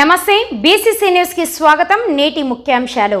నమస్తే BCC news కి స్వాగతం నేటి ముఖ్యాంశాలు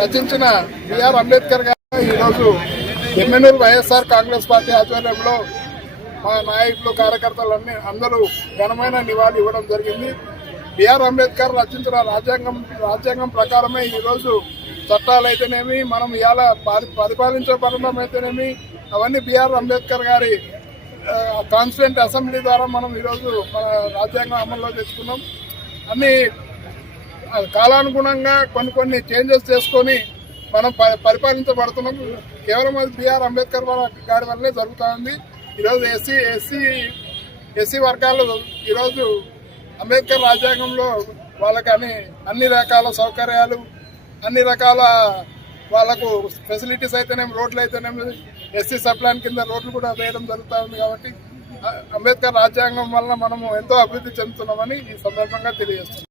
రచించిన బిఆర్ అంబేద్కర్ గారు ఈరోజు ఎమ్మెల్యేలు వైఎస్ఆర్ కాంగ్రెస్ పార్టీ ఆధ్వర్యంలో మా నాయకులు కార్యకర్తలు అన్ని అందరూ ఘనమైన నివాళి ఇవ్వడం జరిగింది. బిఆర్ అంబేద్కర్ రచించిన రాజ్యాంగం రాజ్యాంగం ప్రకారమే ఈరోజు చట్టాలు అయితేనేమి మనం ఇవాళ పరి- పరిపాలించే అయితేనేమి అవన్నీ బిఆర్ అంబేద్కర్ గారి కాన్స్టిట్యూంట్ అసెంబ్లీ ద్వారా మనం ఈరోజు మన రాజ్యాంగం అమల్లో తెచ్చుకున్నాం. అన్ని కాలానుగుణంగా కొన్ని కొన్ని చేంజెస్ చేసుకొని మనం ప- పరిపాలించబడుతున్నాం. కేవలం అది బిఆర్ అంబేద్కర్ వాళ్ళ- గారి వల్లనే జరుగుతుంది. ఈరోజు ఎస్సీ ఎస్సీ ఎస్సీ వర్గాలు ఈరోజు అంబేద్కర్ రాజ్యాంగంలో వాళ్ళకి అన్ని అన్ని రకాల సౌకర్యాలు అన్ని రకాల వాళ్ళకు ఫెసిలిటీస్ అయితేనేమి రోడ్లు అయితేనేమి ఎస్సీ సప్లాన్ కింద రోడ్లు కూడా వేయడం జరుగుతుంది కాబట్టి అంబేద్కర్ రాజ్యాంగం వలన మనము ఎంతో అభివృద్ధి చెందుతున్నామని ఈ సందర్భంగా తెలియజేస్తున్నాం.